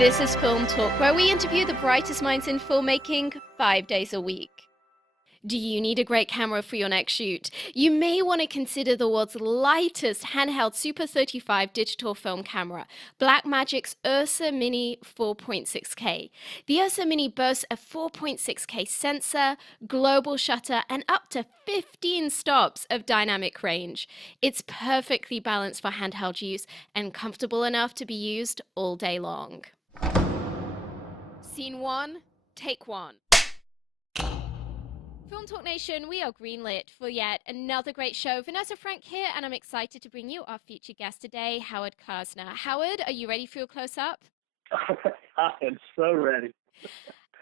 This is Film Talk, where we interview the brightest minds in filmmaking 5 days a week. Do you need a great camera for your next shoot? You may want to consider the world's lightest handheld Super 35 digital film camera, Blackmagic's Ursa Mini 4.6K. The Ursa Mini boasts a 4.6K sensor, global shutter, and up to 15 stops of dynamic range. It's perfectly balanced for handheld use and comfortable enough to be used all day long. Scene 1, take 1. Film Talk Nation, we are greenlit for yet another great show. Vanessa Frank here, and I'm excited to bring you our featured guest today, Howard Klausner. Howard, are you ready for your close-up? I am so ready.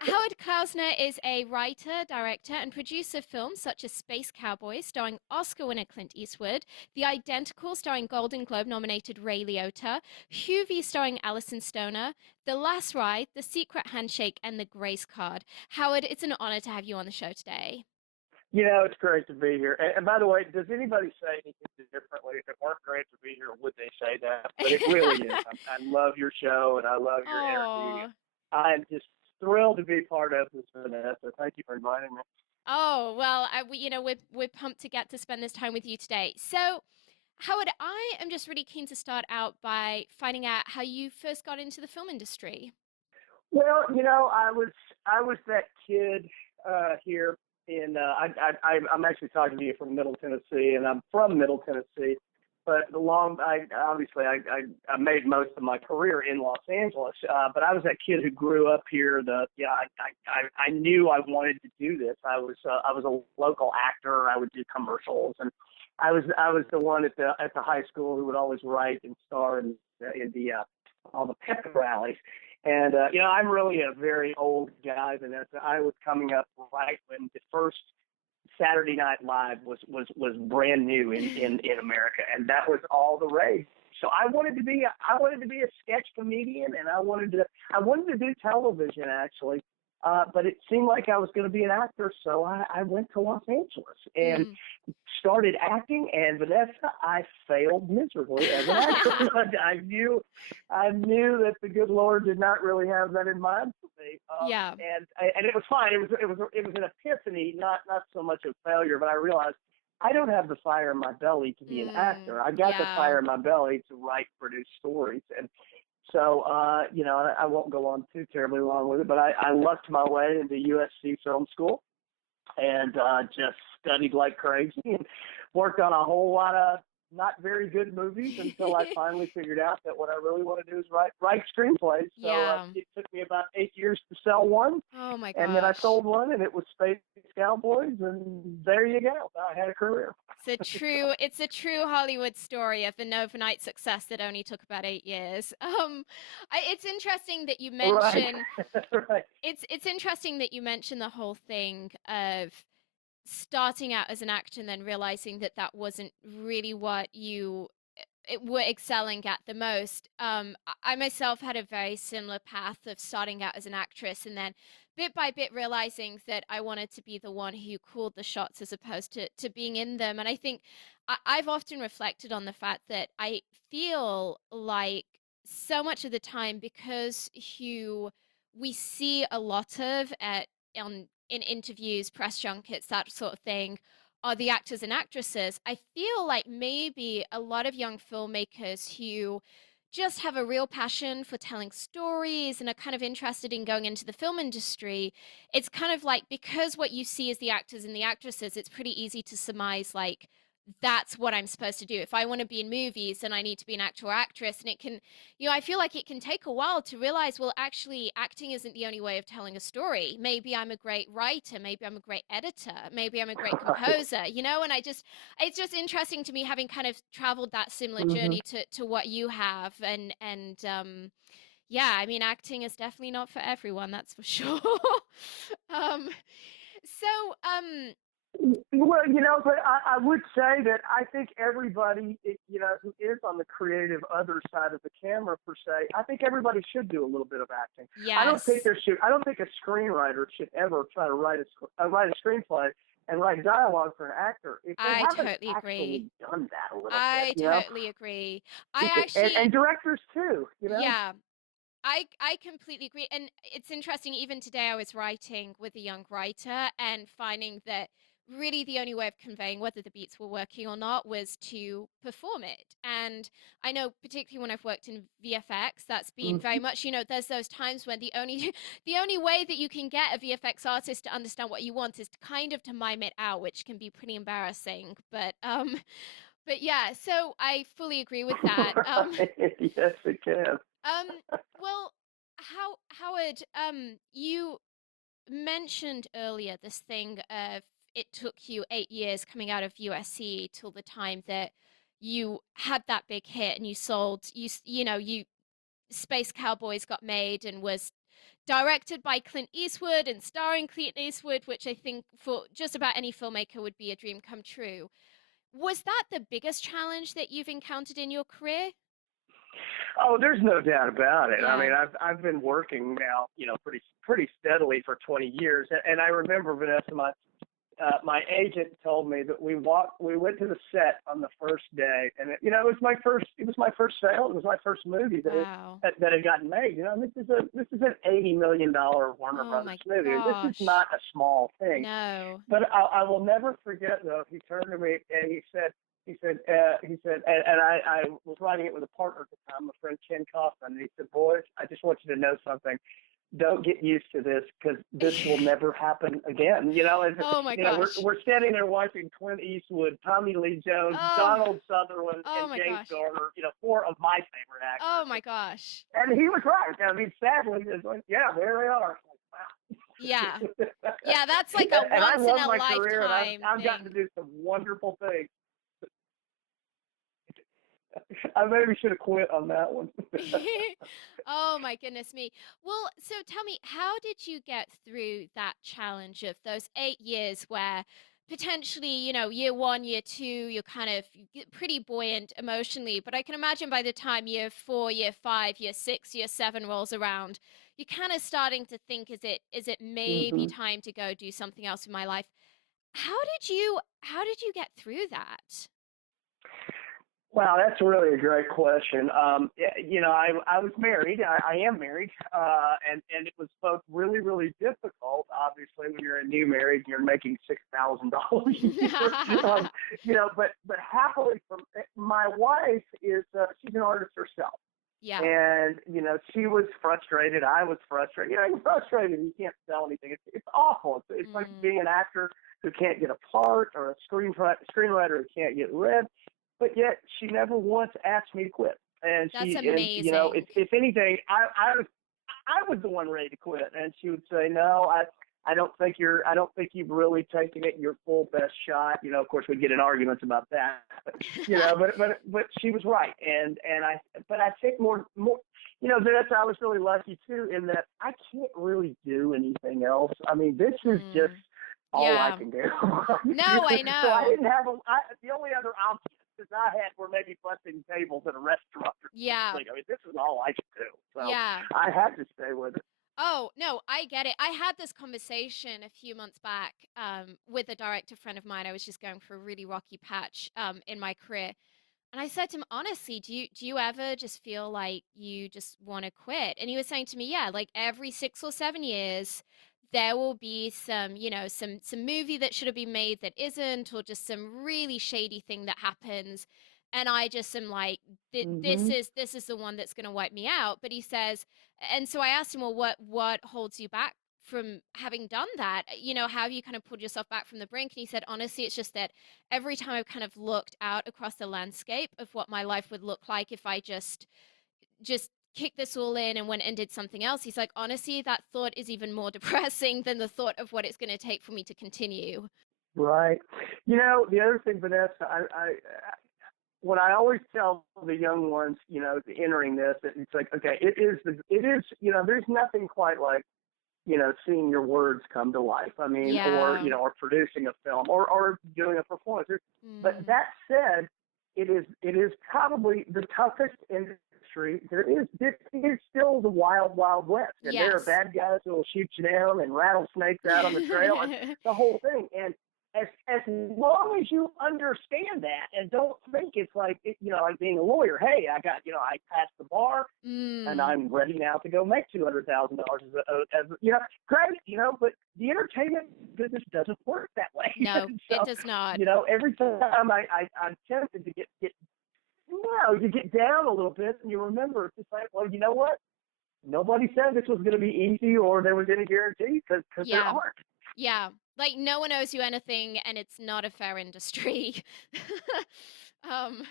Howard Klausner is a writer, director, and producer of films such as Space Cowboys, starring Oscar winner Clint Eastwood, The Identical, starring Golden Globe-nominated Ray Liotta, Hoovie, starring Alison Stoner, The Last Ride, The Secret Handshake, and The Grace Card. Howard, it's an honor to have you on the show today. You know, it's great to be here. And by the way, does anybody say anything differently? If it weren't great to be here, would they say that? But it really is. I love your show, and I love your interview. I'm just thrilled to be part of this, Vanessa. Thank you for inviting me. Oh, well, we're pumped to get to spend this time with you today. So, Howard, I am just really keen to start out by finding out how you first got into the film industry. Well, you know, I was that kid here in. I'm actually talking to you from Middle Tennessee, and I'm from Middle Tennessee. But I made most of my career in Los Angeles. But I was that kid who grew up here. I knew I wanted to do this. I was a local actor. I would do commercials, and I was the one at the high school who would always write and star in all the pep rallies. And you know, I'm really a very old guy, Vanessa. I was coming up right when the first Saturday Night Live was brand new in America, and that was all the rage. So I wanted to be a sketch comedian, and I wanted to do television actually, but it seemed like I was going to be an actor, so I went to Los Angeles and started acting. And Vanessa, I failed miserably as an actor. I knew that the good Lord did not really have that in mind for me. Yeah. And it was fine. It was an epiphany, not so much a failure, but I realized I don't have the fire in my belly to be an actor. I got the fire in my belly to write, produce stories. And so, you know, I won't go on too terribly long with it, but I lucked my way into USC Film School and just studied like crazy and worked on a whole lot of not very good movies until I finally figured out that what I really want to do is write screenplays. So it took me about 8 years to sell one. Oh my gosh. And then I sold one, and it was Space Cowboys, and there you go. I had a career. It's a true Hollywood story of an overnight success that only took about 8 years. It's interesting that you mention. Right. It's interesting that you mention the whole thing of starting out as an actor and then realizing that wasn't really what you were excelling at the most. I myself had a very similar path of starting out as an actress and then bit by bit realizing that I wanted to be the one who called the shots as opposed to being in them. And I think I've often reflected on the fact that I feel like so much of the time, because we see a lot of in interviews, press junkets, that sort of thing, are the actors and actresses. I feel like maybe a lot of young filmmakers who just have a real passion for telling stories and are kind of interested in going into the film industry, it's kind of like, because what you see is the actors and the actresses, it's pretty easy to surmise like, that's what I'm supposed to do. If I want to be in movies, then I need to be an actor or actress. And it can, I feel like it can take a while to realize, well, actually, acting isn't the only way of telling a story. Maybe I'm a great writer. Maybe I'm a great editor. Maybe I'm a great composer, and it's just interesting to me, having kind of traveled that similar journey to what you have. Yeah, I mean, acting is definitely not for everyone, that's for sure. Well, but I would say that I think everybody, who is on the creative other side of the camera per se, I think everybody should do a little bit of acting. Yes. I don't think a screenwriter should ever try to write a screenplay and write dialogue for an actor if they haven't totally agree. done that a little bit. I totally agree. And directors too. Yeah. I completely agree. And it's interesting, even today I was writing with a young writer and finding that really the only way of conveying whether the beats were working or not was to perform it. And I know particularly when I've worked in VFX, that's been very Mhm. much, there's those times when the only the only way that you can get a VFX artist to understand what you want is to kind of to mime it out, which can be pretty embarrassing. But yeah, so I fully agree with that. Right. Yes, it can. Um, well, Howard, you mentioned earlier this thing of it took you 8 years coming out of USC till the time that you had that big hit and you sold you Space Cowboys got made and was directed by Clint Eastwood and starring Clint Eastwood, which I think for just about any filmmaker would be a dream come true. Was that the biggest challenge that you've encountered in your career? Oh, there's no doubt about it. I Yeah. mean, I've been working now, pretty steadily for 20 years, and I remember, Vanessa, my agent told me that we went to the set on the first day, and it was my first sale. It was my first movie Wow. that had gotten made. And this is an $80 million Warner Oh Brothers my movie. This is gosh. not a small thing. No. But I will never forget, though. He turned to me and and I was writing it with a partner at the time, my friend Ken Kaufman, and he said, "Boys, I just want you to know something. Don't get used to this because this will never happen again." Oh my gosh. We're standing there watching Clint Eastwood, Tommy Lee Jones, Oh, Donald Sutherland, oh and my James gosh. Garner. Four of my favorite Oh actors. my gosh. And he was right. I mean, sadly, it's like, yeah, there they are. Yeah. Wow. Yeah, that's like a And I once in love a my career, and lifetime I've gotten to thing. do some wonderful things. I maybe should have quit on that one. Oh my goodness me. Well, so tell me, how did you get through that challenge of those 8 years where potentially, year one, year two, you're kind of pretty buoyant emotionally, but I can imagine by the time year four, year five, year six, year seven rolls around, you're kind of starting to think, is it maybe hmm time to go do something else in my life? How did you get through that? Wow, that's really a great question. I was married. I am married, and it was both really, really difficult. Obviously, when you're a new married, you're making $6,000 a year. But happily, from my wife is she's an artist herself. Yeah. And she was frustrated. I was frustrated. You're frustrated. You can't sell anything. It's awful. It's like Mm, being an actor who can't get a part, or a screenwriter who can't get read. But yet she never once asked me to quit. And that's it's, amazing. if anything, I was the one ready to quit, and she would say, "No, I don't think you've really taken it your full best shot." Of course, we'd get in arguments about that. But she was right, but I think more. That's I was really lucky too, in that I can't really do anything else. I mean, this is just Mm, all I yeah. can do. No, I So I know. didn't have the only other options I had were maybe busting tables at a restaurant or Yeah. something. I mean, this is all I could do. So Yeah. I had to stay with it. Oh, no, I get it. I had this conversation a few months back with a director friend of mine. I was just going for a really rocky patch in my career. And I said to him, honestly, do you ever just feel like you just want to quit? And he was saying to me, yeah, like every 6 or 7 years, there will be some movie that should have been made that isn't, or just some really shady thing that happens. And I just am like, this hmm is the one that's going to wipe me out. But he says, and so I asked him, well, what holds you back from having done that? How have you kind of pulled yourself back from the brink? And he said, honestly, it's just that every time I've kind of looked out across the landscape of what my life would look like if I just kicked this all in and went and did something else, he's like, honestly, that thought is even more depressing than the thought of what it's going to take for me to continue. Right. The other thing, Vanessa, what I always tell the young ones, entering this, it's like, okay, there's nothing quite like, seeing your words come to life. I mean, Yeah. or producing a film, or doing a performance. But Mm. that said, it is probably the toughest industry there is. This is still the wild, wild west, and there are Yes. bad guys who will shoot you down and rattlesnakes out on the trail, and the whole thing. And as long as you understand that and don't think it's like, like being a lawyer. Hey, I passed the bar and Mm. I'm ready now to go make $200,000 great, but the entertainment business doesn't work that way. No, it So, does not. every time I'm tempted to you get down a little bit and you remember, it's just like, well, you know what? Nobody said this was going to be easy or there was any guarantee because there Yeah. aren't. Yeah. Like no one owes you anything and it's not a fair industry. um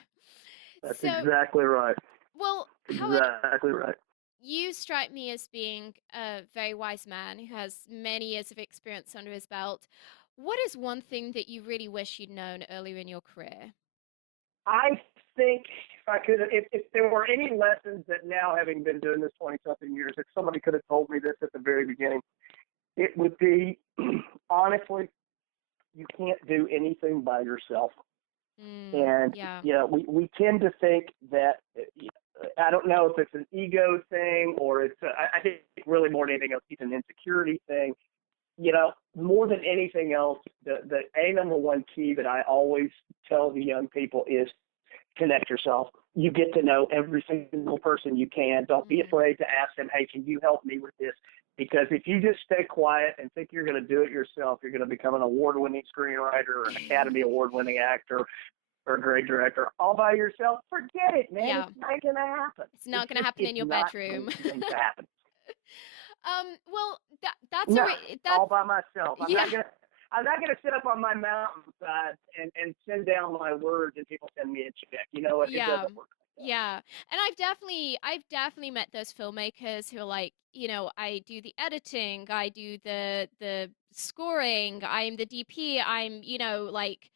That's so exactly right. well, Howard, Exactly right. you strike me as being a very wise man who has many years of experience under his belt. What is one thing that you really wish you'd known earlier in your career? I think if there were any lessons that now, having been doing this 20 something years, if somebody could have told me this at the very beginning, it would be honestly, you can't do anything by yourself. And, Yeah. we tend to think that, I don't know if it's an ego thing or I think really more than anything else, it's an insecurity thing. More than anything else, the number one key that I always tell the young people is connect yourself. You get to know every single person you can. Don't be Mm. afraid to ask them, hey, can you help me with this? Because if you just stay quiet and think you're going to do it yourself, you're going to become an award-winning screenwriter or an Academy Award-winning actor or a great director all by yourself. Forget it, man. Yeah. It's not going to happen. It's not going to happen It's in your not bedroom. going to happen. Well, that's No, that's all by myself. I'm yeah. not gonna. I'm not gonna sit up on my mountainside and send down my words and people send me a check. You know what? It Yeah. doesn't work like that. Yeah. And I've definitely met those filmmakers who are like, I do the editing, I do the scoring, I'm the DP, I'm, like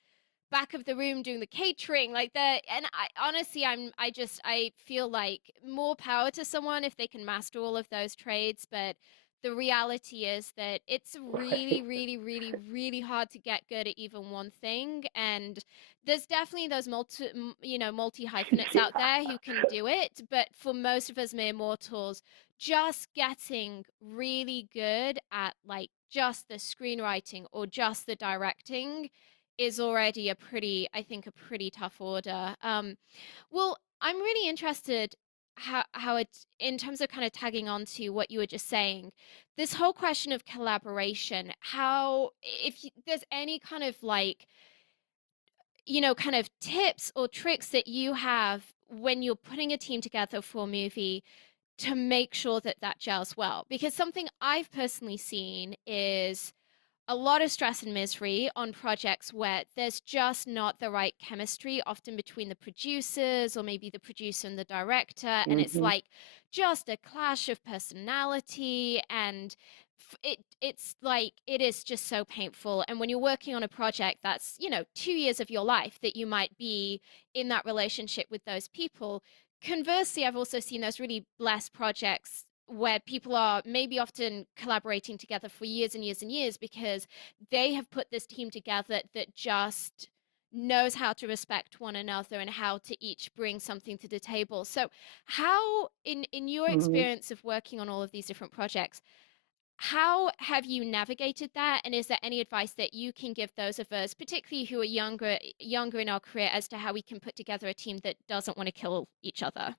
back of the room doing the catering, like that. And I honestly, I feel like more power to someone if they can master all of those trades. But the reality is that it's Right. really, really, really, really hard to get good at even one thing. And there's definitely those multi hyphenates out Yeah. there who can do it. But for most of us mere mortals, just getting really good at like just the screenwriting or just the directing is already I think, a pretty tough order. Well, I'm really interested how it, in terms of kind of tagging on to what you were just saying, this whole question of collaboration, how, if there's any kind of like, kind of tips or tricks that you have when you're putting a team together for a movie to make sure that that gels well. Because something I've personally seen is a lot of stress and misery on projects where there's just not the right chemistry, often between the producers or maybe the producer and the director. And it's Hmm. like just a clash of personality. And it's like, it is just so painful. And when you're working on a project that's, 2 years of your life that you might be in that relationship with those people. Conversely, I've also seen those really blessed projects where people are maybe often collaborating together for years and years and years because they have put this team together that just knows how to respect one another and how to each bring something to the table. So how, in your Hmm. experience of working on all of these different projects, how have you navigated that, and is there any advice that you can give those of us, particularly who are younger in our career, as to how we can put together a team that doesn't want to kill each other?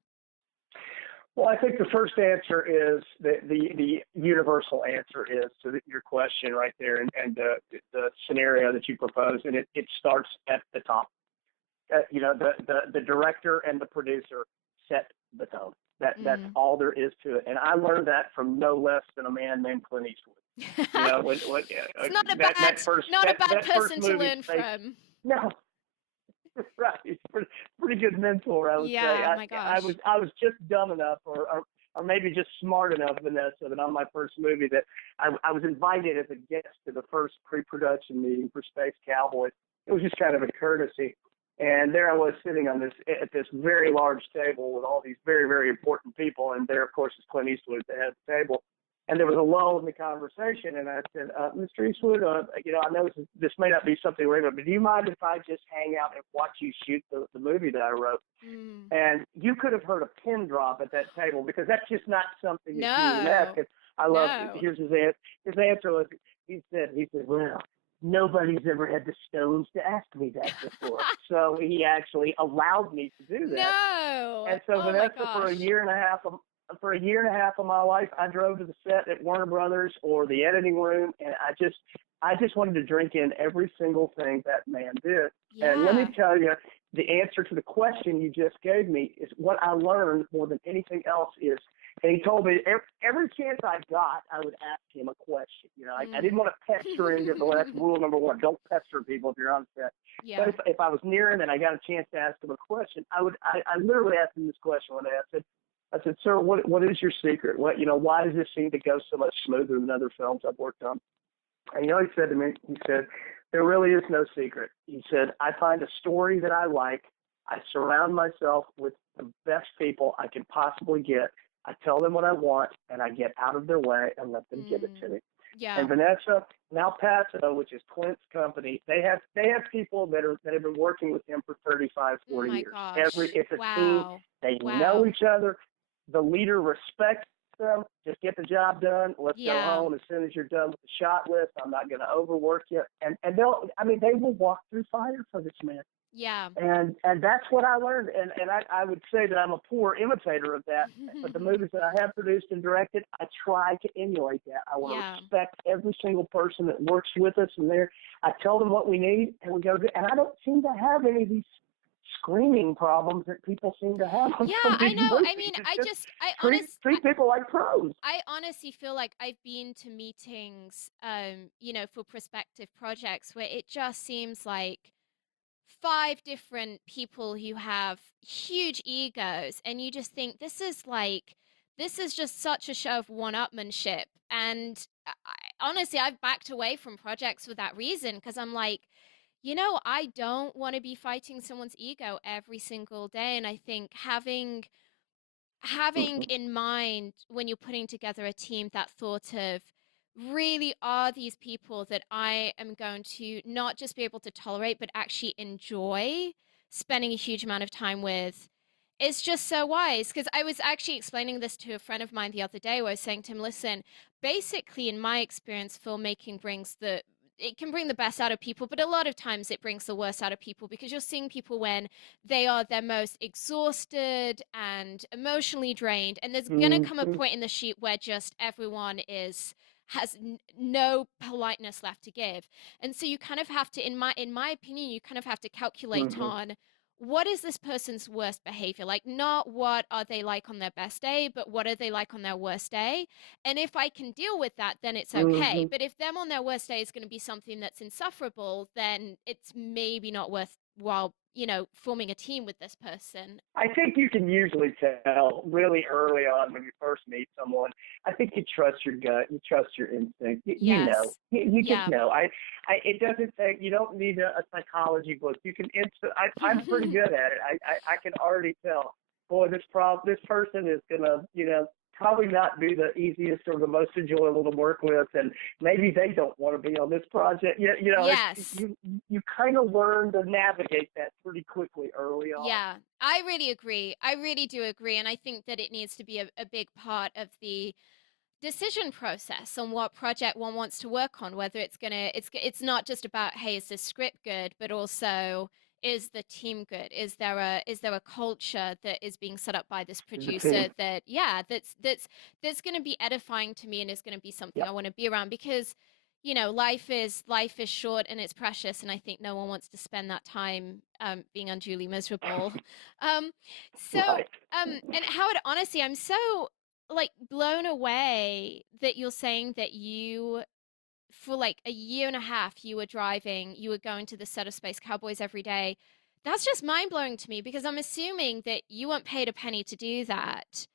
Well, I think the first answer is the universal answer is to your question right there, and the scenario that you proposed, and it starts at the top. The director and the producer set the tone. That's Mm. all there is to it. And I learned that from no less than a man named Clint Eastwood. When It's not a that bad first not a bad that first person to movie, learn they, from. no, right, it's pretty good mentor, I would say. Yeah, my gosh. I was just dumb enough, or maybe just smart enough, Vanessa, that on my first movie that I was invited as a guest to the first pre-production meeting for Space Cowboys. It was just kind of a courtesy. And there I was sitting at this very large table with all these very, very important people. And there, of course, is Clint Eastwood at the head of the table. And there was a lull in the conversation. And I said, Mr. Eastwood, I know this may not be something regular, but do you mind if I just hang out and watch you shoot the movie that I wrote? Mm. And you could have heard a pin drop at that table because that's just not something that you would ask. No. And I love, No. here's his answer. His answer was, he said, well, nobody's ever had the stones to ask me that before. So he actually allowed me to do that. No. And so Oh my Vanessa, gosh. for a year and a half of my life, I drove to the set at Warner Brothers or the editing room, and I just wanted to drink in every single thing that man did. And let me Yeah. tell you, the answer to the question you just gave me is what I learned more than anything else is, and he told me every chance I got, I would ask him a question. You know, I didn't want to pester him. Well, that's rule number one: don't pester people if you're on set. But Yeah. if I was near him and I got a chance to ask him a question, I literally asked him this question one day. I said, sir, what is your secret? Why does this seem to go so much smoother than other films I've worked on? And he said to me, he said, there really is no secret. He said, I find a story that I like. I surround myself with the best people I can possibly get. I tell them what I want, and I get out of their way and let them give it to me. Yeah. And Vanessa, now Paso, which is Clint's company, they have people that have been working with him for 35, Oh 40 my years. gosh. It's a team. Wow. They know Wow. each other. The leader respects them. Just get the job done. Let's go Yeah. home as soon as you're done with the shot list. I'm not going to overwork you. And they will walk through fire for this man. Yeah. And that's what I learned. And I would say that I'm a poor imitator of that. But the movies that I have produced and directed, I try to emulate that. I want Yeah. to respect every single person that works with us, and I tell them what we need, and we go do. And I don't seem to have any of these screaming problems that people seem to have on Yeah, some of I these know. I movies. mean, It's just treat people like pros. I honestly feel like I've been to meetings, for prospective projects where it just seems like five different people who have huge egos, and you just think this is just such a show of one-upmanship. And honestly, I've backed away from projects for that reason because I'm like, I don't want to be fighting someone's ego every single day. And I think having Mm-hmm. in mind when you're putting together a team that thought of really are these people that I am going to not just be able to tolerate, but actually enjoy spending a huge amount of time with is just so wise. Because I was actually explaining this to a friend of mine the other day where I was saying to him, listen, basically, in my experience, filmmaking it can bring the best out of people, but a lot of times it brings the worst out of people because you're seeing people when they are their most exhausted and emotionally drained. And there's going to come a Mm-hmm. point in the shoot where just everyone has no politeness left to give. And so you kind of have to, in my opinion, you kind of have to calculate Mm-hmm. on what is this person's worst behavior? Like, not what are they like on their best day, but what are they like on their worst day? And if I can deal with that, then it's okay. Mm-hmm. But if them on their worst day is going to be something that's insufferable, then it's maybe not worthwhile, forming a team with this person. I think you can usually tell really early on when you first meet someone. I think you trust your gut, you trust your instinct. You know, Yes. you just Yeah. know. It doesn't take. You don't need a psychology book. You can I'm pretty good at it. I can already tell. Boy, this person is gonna, probably not be the easiest or the most enjoyable to work with, and maybe they don't want to be on this project. Yes. You kind of learn to navigate that pretty quickly early on. Yeah, I really agree. I really do agree. And I think that it needs to be a big part of the decision process on what project one wants to work on, whether it's not just about, hey, is this script good, but also is the team good? Is there a culture that is being set up by this The team. producer that, yeah, that's going to be edifying to me and is going to be something I Yep. want to be around because life is short and it's precious, and I think no one wants to spend that time being unduly miserable. Um, so Right. and Howard, honestly, I'm so like blown away that you're saying that you for like a year and a half you were going to the set of Space Cowboys every day. That's just mind blowing to me because I'm assuming that you weren't paid a penny to do that.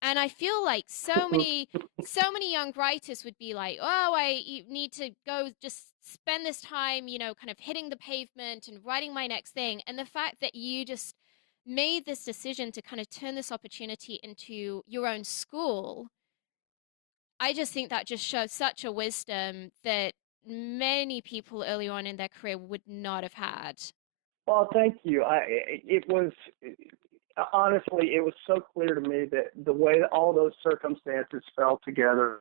And I feel like so many young writers would be like, "Oh, you need to go just spend this time, kind of hitting the pavement and writing my next thing." And the fact that you just made this decision to kind of turn this opportunity into your own school, I just think that just shows such a wisdom that many people early on in their career would not have had. Well, thank you. It was honestly, it was so clear to me that the way that all those circumstances fell together,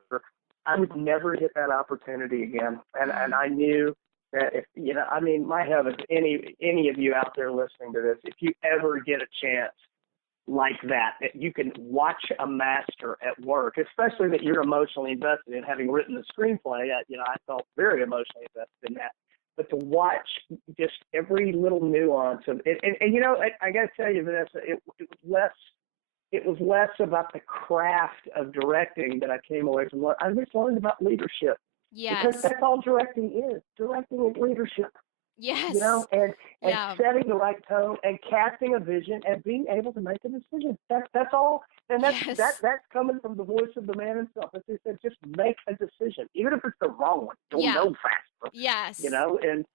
I would never get that opportunity again. And Mm. I knew that if I mean, my heavens, any of you out there listening to this, if you ever get a chance like that you can watch a master at work, especially that you're emotionally invested in, having written the screenplay. I felt very emotionally invested in that. But to watch just every little nuance of it, and I got to tell you, Vanessa, it was less about the craft of directing that I came away from. I just learned about leadership, because Yes. that's all directing is. Directing is leadership. Yes. And Yeah. setting the right tone and casting a vision and being able to make a decision. That's all. And Yes. that's coming from the voice of the man himself. As he said, just make a decision, even if it's the wrong one. You'll Yeah. know faster. Yes. And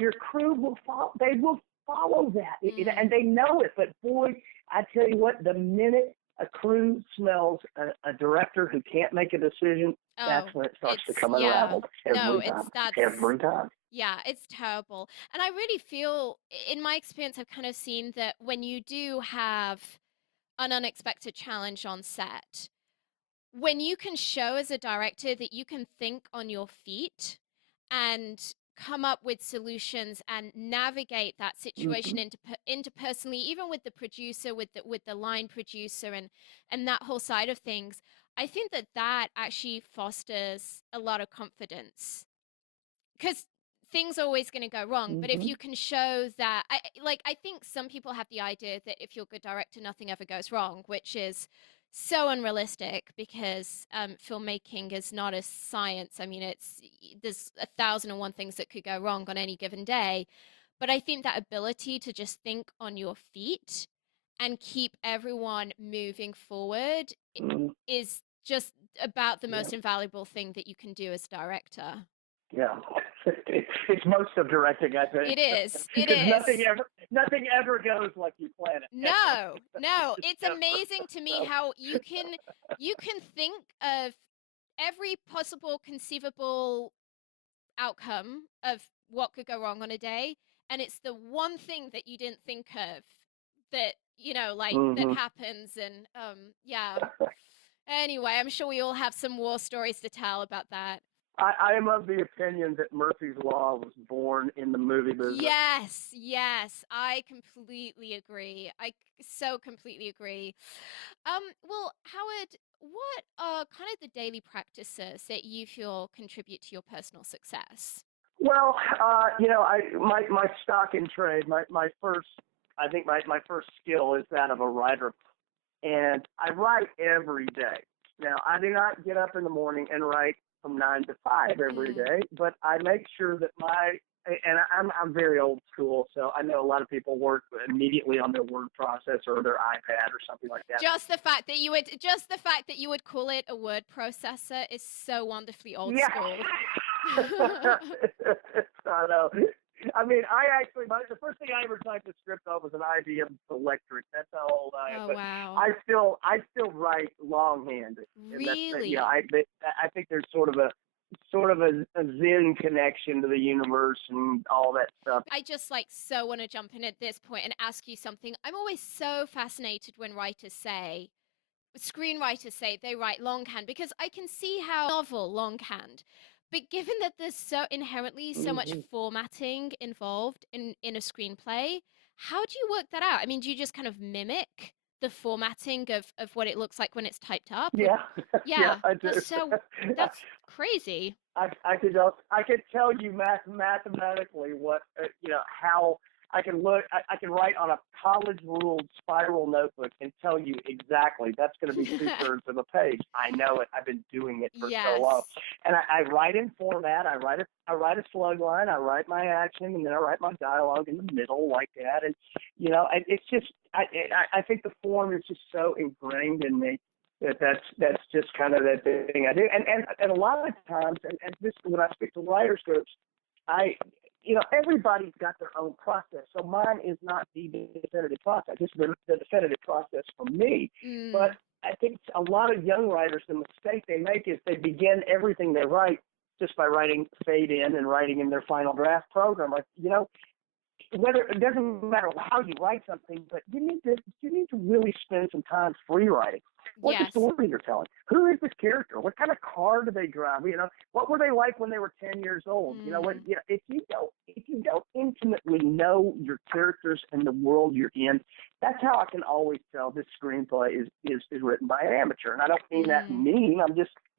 your crew will follow. They will follow that, and they know it. But boy, I tell you what, the minute a crew smells a director who can't make a decision, Oh, that's when it starts to it's come yeah. unraveled No, every time. that's Every time. yeah, it's terrible. And I really feel, in my experience, I've kind of seen that when you do have an unexpected challenge on set, when you can show as a director that you can think on your feet and come up with solutions and navigate that situation Mm-hmm. interpersonally, even with the producer, with the line producer, and that whole side of things, I think that that actually fosters a lot of confidence, because things are always going to go wrong. But if Mm-hmm. you can show that, I think some people have the idea that if you're a good director, nothing ever goes wrong, which is so unrealistic, because filmmaking is not a science. I mean, there's 1,001 things that could go wrong on any given day. But I think that ability to just think on your feet and keep everyone moving forward Mm-hmm. is just about the Yeah. most invaluable thing that you can do as director. Yeah. It's most of directing, I think. It is. It Because is. nothing ever goes like you plan it. No, no. It's Ever. amazing to me So, how you can think of every possible conceivable outcome of what could go wrong on a day, and it's the one thing that you didn't think of that, like, that mm-hmm. happens. And yeah. Anyway, I'm sure we all have some war stories to tell about that. I am of the opinion that Murphy's Law was born in the movie business. Yes, yes, I completely agree. So completely agree. Well, Howard, what are kind of the daily practices that you feel contribute to your personal success? Well, my stock in trade, my first, I think my first skill is that of a writer, and I write every day. Now, I do not get up in the morning and write from 9 to 5 every Mm. day, but I make sure that I'm very old school, so I know a lot of people work immediately on their word processor or their iPad or something like that. Just the fact that you would call it a word processor is so wonderfully old Yeah. school. I know. I mean, the first thing I ever typed a script on was an IBM Electric. That's how old I am. Oh, But wow. I still write longhand, and Really? I think there's sort of a Zen connection to the universe and all that stuff. I just so want to jump in at this point and ask you something. I'm always so fascinated when screenwriters say they write longhand, because I can see how novel longhand. But given that there's so inherently so much Mm-hmm. formatting involved in a screenplay, how do you work that out? I mean, do you just kind of mimic the formatting of what it looks like when it's typed up? Yeah, yeah, Yeah, I do. that's crazy. I could tell you mathematically what how I can look. I can write on a college ruled spiral notebook and tell you exactly that's going to be 2/3 of a page. I know it. I've been doing it for so long, Yes. and I write in format. I write a slug line. I write my action, and then I write my dialogue in the middle like that. And it's just I think the form is just so ingrained in me that's just kind of that thing I do. And a lot of times, and this when I speak to writers groups, everybody's got their own process. So mine is not the definitive process. It's the definitive process for me. Mm. But I think a lot of young writers, the mistake they make is they begin everything they write just by writing fade in and writing in their final draft program. Like, whether it doesn't matter how you write something, but you need to really spend some time free writing. What's the Yes. story you're telling? Who is this character? What kind of car do they drive? What were they like when they were 10 years old? Mm. If you don't intimately know your characters and the world you're in, that's how I can always tell this screenplay is written by an amateur. And I don't mean that Mm. mean.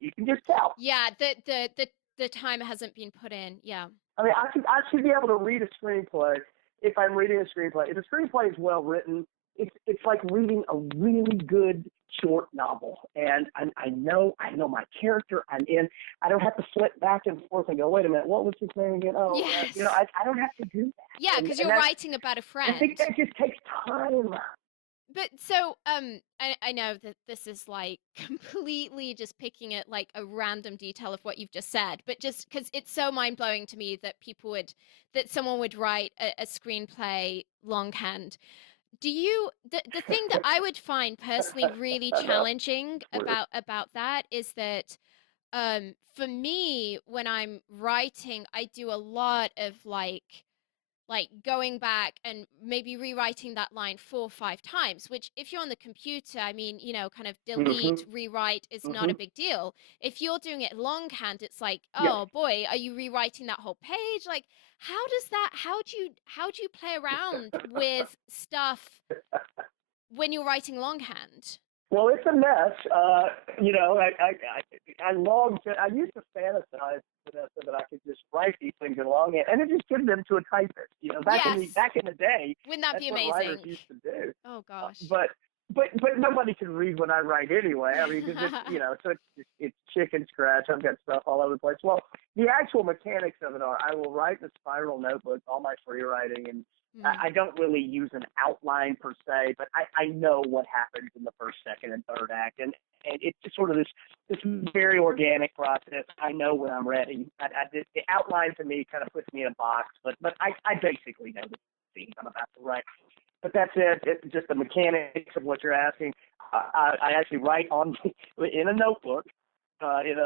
You can just tell. Yeah, the time hasn't been put in. Yeah. I mean, I should be able to read a screenplay if I'm reading a screenplay. If a screenplay is well written, it's like reading a really good short novel, and I know my character. I'm in. I don't have to flip back and forth and go, wait a minute, what was his name again? Oh, Yes. I don't have to do Yeah, that, because and you're that's writing about a I think friend. that just takes time. But so, I know that this is like completely just picking at like a random detail of what you've just said, but just because it's so mind blowing to me that that someone would write a screenplay longhand. The thing that I would find personally really I know. challenging It's weird. about that is that, for me, when I'm writing, I do a lot of like going back and maybe rewriting that line 4 or 5 times, which if you're on the computer, I mean, kind of Mm-hmm. delete, rewrite is not Mm-hmm. a big deal. If you're doing it longhand, it's like, Yes. oh boy, are you rewriting that whole page? Like, how do you play around with stuff when you're writing longhand? Well, it's a mess. I used to fantasize that I could just write these things in longhand and then just give them to a typist. Yes. Back in the day, Wouldn't that that's be what writers amazing? used to do. Oh gosh. But nobody can read what I write anyway. I mean, so it's chicken scratch. I've got stuff all over the place. Well, the actual mechanics of it are, I will write in a spiral notebook, all my free writing, and Mm. I don't really use an outline per se, but I know what happens in the first, second, and third act, and it's just sort of this very organic process. I know when I'm ready. The outline to me kind of puts me in a box, but I basically know the scenes I'm about to write. But that's it. It's just the mechanics of what you're asking. I actually write in a notebook, in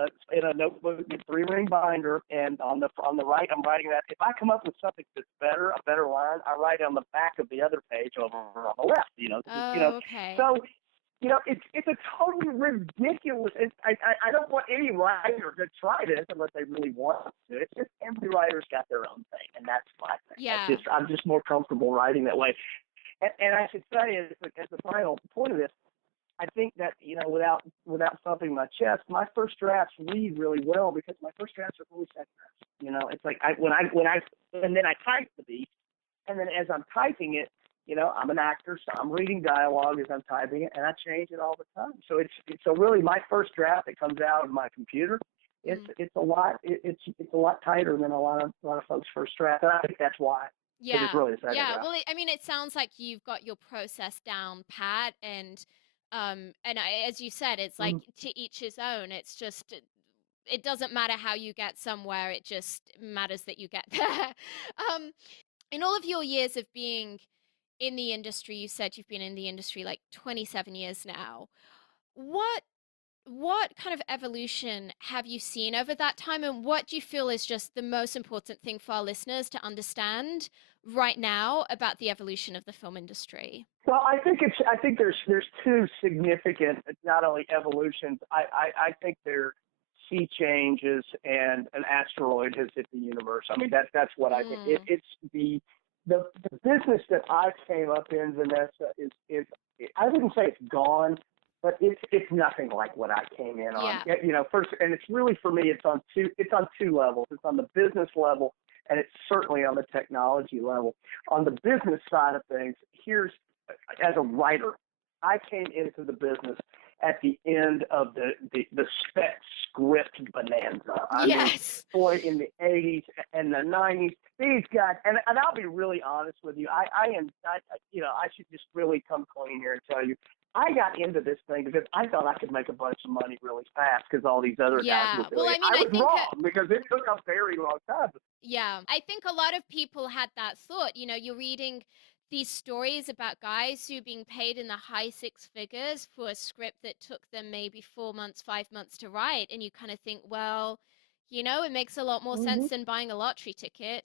a notebook, 3-ring binder, and on the right, I'm writing that. If I come up with something that's better, a better line, I write on the back of the other page over on the left. Oh, okay. So it's a totally ridiculous. I don't want any writer to try this unless they really want to. It's just every writer's got their own thing, and that's my thing. Yeah. I'm just more comfortable writing that way. And I should say, as the final point of this, I think that without thumping my chest, my first drafts read really well because my first drafts are really second drafts. It's like and then I type the beat, and then as I'm typing it, I'm an actor, so I'm reading dialogue as I'm typing it, and I change it all the time. So really my first draft that comes out of my computer, Mm. it's a lot tighter than a lot of folks' first draft, and I think that's why, because it's Yeah. really a second Yeah. draft. Well, I mean, it sounds like you've got your process down pat, as you said, it's like Mm-hmm. to each his own. It's just it doesn't matter how you get somewhere. It just matters that you get there. Um, in all of your years of being in the industry, you said you've been in the industry like 27 years now. What what kind of evolution have you seen over that time, and what do you feel is just the most important thing for our listeners to understand right now about the evolution of the film industry? Well, I think there's two significant, not only evolutions. I think they're sea changes and an asteroid has hit the universe. I mean that's what I think. Mm, It's the business that I came up in, Vanessa, is I wouldn't say it's gone, but it's nothing like what I came in on. yeah. First, and it's really, for me, it's on two levels. It's on the business level, and it's certainly on the technology level. On the business side of things, as a writer, I came into the business at the end of the spec script bonanza. I mean, Yes. boy, in the 80s and the 90s, these guys, and I'll be really honest with you, I should just really come clean here and tell you, I got into this thing because I thought I could make a bunch of money really fast because all these other guys were Yeah. Well, doing it. I mean, I I was think wrong because it took a very long time. yeah, I think a lot of people had that thought. You're reading these stories about guys who are being paid in the high six figures for a script that took them maybe 4 months, 5 months to write, and you kind of think, well, it makes a lot more Mm-hmm. sense than buying a lottery ticket.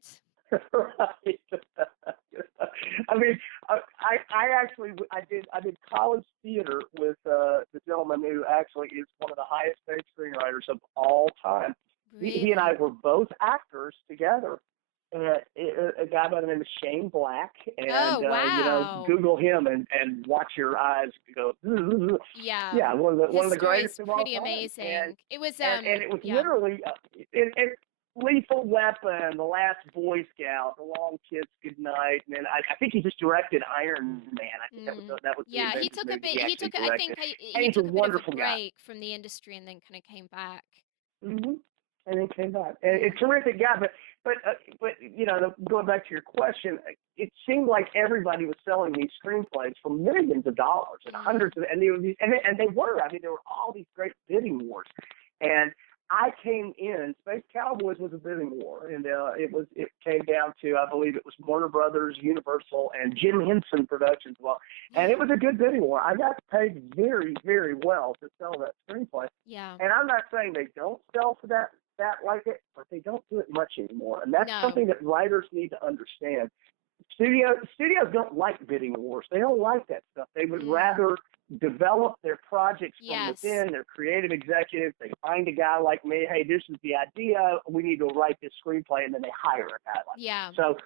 Right. I mean, I actually I did college theater with the gentleman who actually is one of the highest paid screenwriters of all time. He and I Really? were both actors together. A guy by the name of Shane Black, Oh, and wow. Google him and watch your eyes go. Yeah. Yeah, one His of the story's greatest of all pretty time, amazing. It was, and it was yeah. literally Lethal Weapon, The Last Boy Scout, The Long Kiss Goodnight, and then I think he just directed Iron Man. I think Mm. that was the Yeah, he Avengers took a movie bit, he actually I directed. think And he he's a took a bit of a wonderful guy. break from the industry and then kind of came back. hmm And then came back. And a Mm. terrific guy, but going back to your question, it seemed like everybody was selling these screenplays for millions of dollars and Mm. hundreds of, and they were. I mean, there were all these great bidding wars, and I came in. Space Cowboys was a bidding war, and it came down to, I believe it was Warner Brothers, Universal, and Jim Henson Productions. Well, and it was a good bidding war. I got paid very, very well to sell that screenplay. Yeah. And I'm not saying they don't sell for that like it, but they don't do it much anymore. And that's No. something that writers need to understand. Studios don't like bidding wars. They don't like that stuff. They would Mm. rather develop their projects from Yes. within. Their creative executives, they find a guy like me. Hey, this is the idea. We need to write this screenplay, and then they hire a guy like me. Yeah. So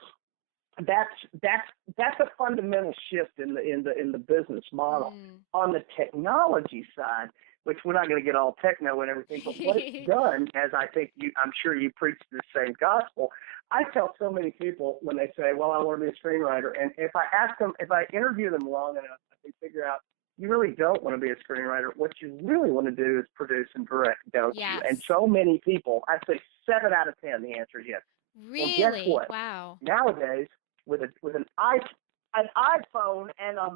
that's a fundamental shift in the business model. Mm. On the technology side, which we're not going to get all techno and everything, but what it's done, as I'm sure you preach the same gospel. I tell so many people when they say, "Well, I want to be a screenwriter," and if I interview them long enough, I can figure out you really don't want to be a screenwriter. What you really want to do is produce and direct, don't you? And Yes. so many people, I'd say 7 out of 10, the answer is yes. Well, guess Really? what? Wow. Nowadays, with an iPhone and a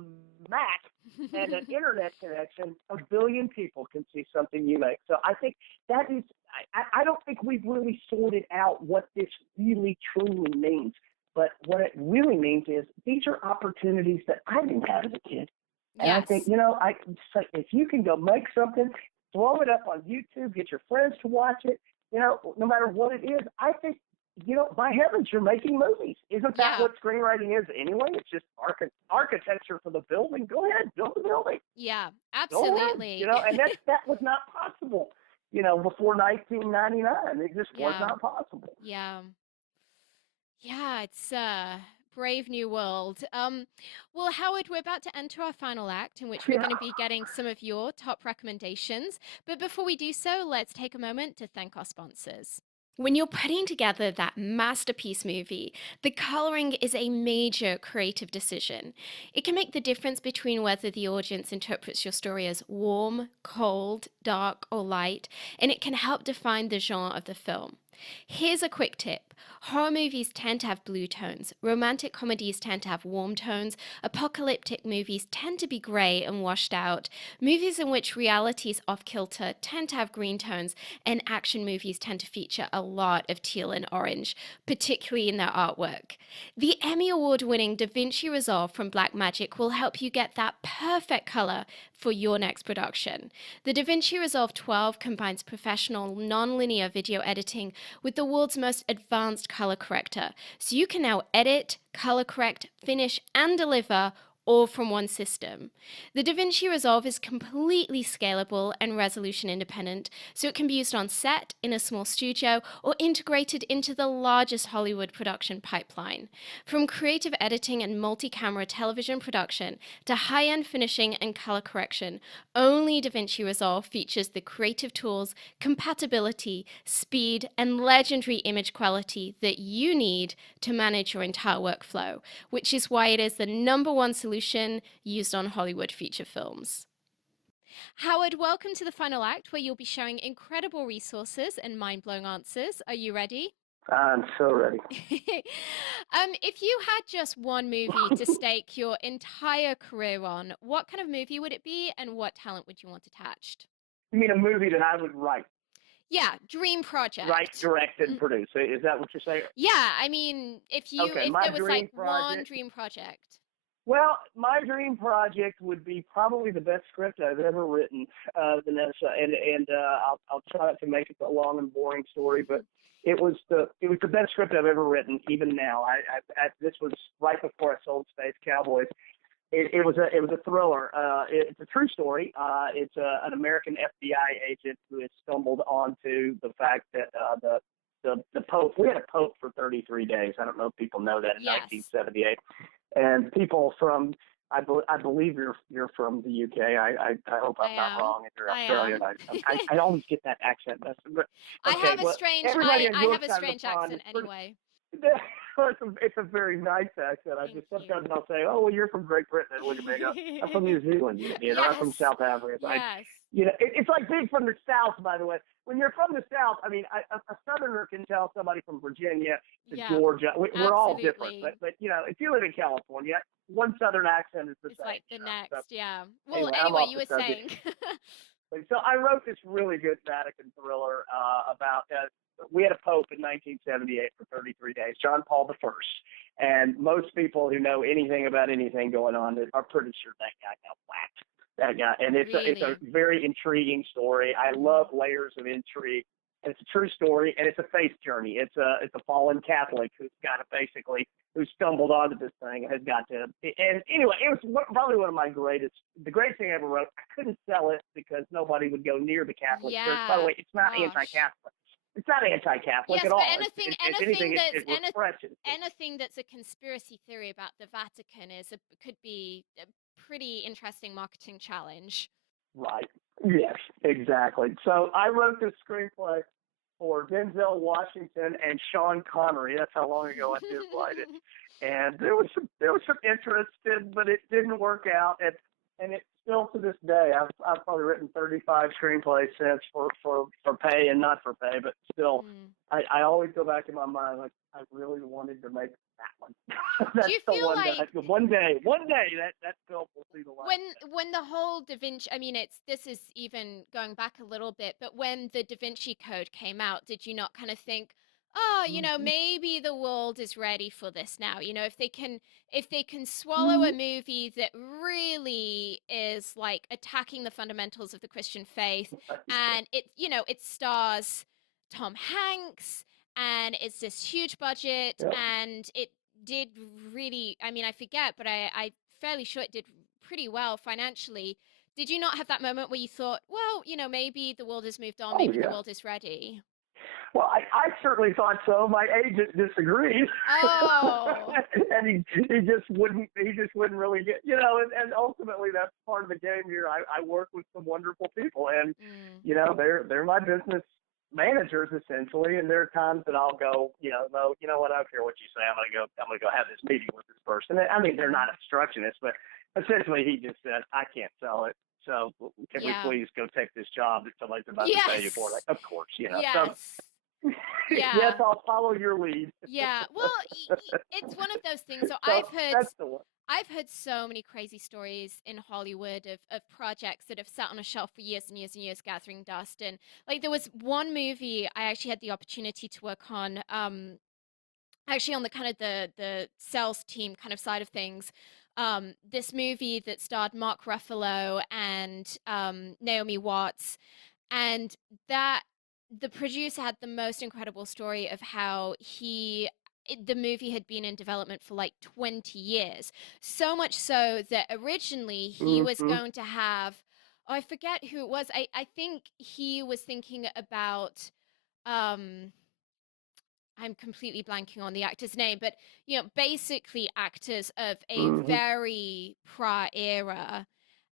Mac and an internet connection, a billion people can see something you make. So I think that is. I don't think we've really sorted out what this really truly means. But what it really means is these are opportunities that I didn't have as a kid. And I think, Yes. if you can go make something, throw it up on YouTube, get your friends to watch it, no matter what it is, I think, by heavens, you're making movies. Isn't that Yeah. what screenwriting is anyway? It's just architecture for the building. Go ahead, build the building. Yeah. Go ahead, Absolutely. and that was not possible, before 1999. It just was Yeah. not possible. Yeah. Yeah, it's brave new world. Well, Howard, we're about to enter our final act in which we're Yeah. going to be getting some of your top recommendations. But before we do so, let's take a moment to thank our sponsors. When you're putting together that masterpiece movie, the coloring is a major creative decision. It can make the difference between whether the audience interprets your story as warm, cold, dark, or light, and it can help define the genre of the film. Here's a quick tip. Horror movies tend to have blue tones, romantic comedies tend to have warm tones, apocalyptic movies tend to be grey and washed out, movies in which reality is off kilter tend to have green tones, and action movies tend to feature a lot of teal and orange, particularly in their artwork. The Emmy Award winning Da Vinci Resolve from Blackmagic will help you get that perfect color for your next production. The Da Vinci Resolve 12 combines professional non-linear video editing with the world's most advanced color corrector, so you can now edit, color correct, finish, and deliver all from one system. The DaVinci Resolve is completely scalable and resolution independent, so it can be used on set, in a small studio, or integrated into the largest Hollywood production pipeline. From creative editing and multi-camera television production to high-end finishing and color correction, only DaVinci Resolve features the creative tools, compatibility, speed, and legendary image quality that you need to manage your entire workflow, which is why it is the #1 solution used on Hollywood feature films. Howard, welcome to the final act where you'll be sharing incredible resources and mind-blowing answers. Are you ready? I'm so ready. If you had just one movie to stake your entire career on, what kind of movie would it be and what talent would you want attached? You mean a movie that I would write? Yeah, dream project. Write, direct, and produce. Is that what you're saying? Yeah, I mean, if Okay, if my there was like dream one project. dream project. Well, my dream project would be probably the best script I've ever written, Vanessa, and I'll try not to make it a long and boring story, but it was the best script I've ever written. Even now, this was right before I sold Space Cowboys. It was a thriller. It's a true story. It's an American FBI agent who has stumbled onto the fact that the Pope. We had a Pope for 33 days. I don't know if people know that in Yes, 1978, and people from I believe you're from the UK. I hope I I'm not am. wrong. If you're I Australian, am. I always get that accent messed. But I okay, have a well, strange everybody on I your have a side of the strange pond is accent pretty. anyway. It's a very nice accent. I Thank just you. sometimes I'll say, "Oh, well, you're from Great Britain," and look at me, go, "I'm from New Zealand, you idiot," or "I'm from Yes. South Africa." So Yes. it's like being from the South. By the way, when you're from the South, I mean, a Southerner can tell somebody from Virginia to Yeah. Georgia. We're all different, Absolutely. but if you live in California, one Southern accent is the It's same. like the next, yeah. Well, I'm anyway, off you the were subject. saying. So I wrote this really good Vatican thriller about we had a pope in 1978 for 33 days, John Paul the First, and most people who know anything about anything going on are pretty sure that guy got whacked. That guy, and it's a Really. very intriguing story. I love layers of intrigue. And it's a true story, and it's a faith journey. It's a fallen Catholic who's got to basically who stumbled onto this thing and has got to. And anyway, it was probably one of my the greatest thing I ever wrote. I couldn't sell it because nobody would go near the Catholic Church. By the Yeah. way, it's not Gosh. anti-Catholic. It's not anti-Catholic Yes, at but all. If anything, it refreshes it. anything that's a conspiracy theory about the Vatican could be a pretty interesting marketing challenge. Right. Yes, exactly. So I wrote this screenplay for Denzel Washington and Sean Connery. That's how long ago I did write it. And there was some interest in, but it didn't work out. And it's still to this day. I've probably written 35 screenplays since for pay and not for pay, but still, Mm. I always go back in my mind like I really wanted to make that one. Do That's you the feel one like that one day that film will see the light. when the whole Da Vinci, I mean, this is even going back a little bit, but when the Da Vinci Code came out, did you not kind of think, oh, Mm-hmm. maybe the world is ready for this now? If they can swallow a Mm-hmm. movie that really is like attacking the fundamentals of the Christian faith, and it stars Tom Hanks, and it's this huge budget, Yep. and it did really, I mean, I forget, but I fairly sure it did pretty well financially. Did you not have that moment where you thought, well, maybe the world has moved on, Oh maybe the yeah. world is ready? Well, I certainly thought so. My agent disagreed, Oh. and he just wouldn't really get and ultimately that's part of the game here. I work with some wonderful people, and Mm. they're my business managers essentially, and there are times that I'll go, no, you know what, I don't care what you say, I'm gonna go have this meeting with this person. And, I mean, they're Mm. not obstructionists, but essentially he just said I can't sell it. So can we Yeah. please go take this job that somebody's about to pay you for? Yes. Like, of course, So Yes. yes, Yeah. I'll follow your lead. Yeah. Well, it's one of those things. So So that's the one. I've heard so many crazy stories in Hollywood of projects that have sat on a shelf for years and years and years gathering dust. And like there was one movie I actually had the opportunity to work on, actually on the kind of the sales team kind of side of things. This movie that starred Mark Ruffalo and Naomi Watts, and that the producer had the most incredible story of how the movie had been in development for like 20 years. So much so that originally he was Mm-hmm. going to have, oh, I forget who it was. I think he was thinking about, um, I'm completely blanking on the actor's name, but basically actors of a Mm-hmm. very prior era.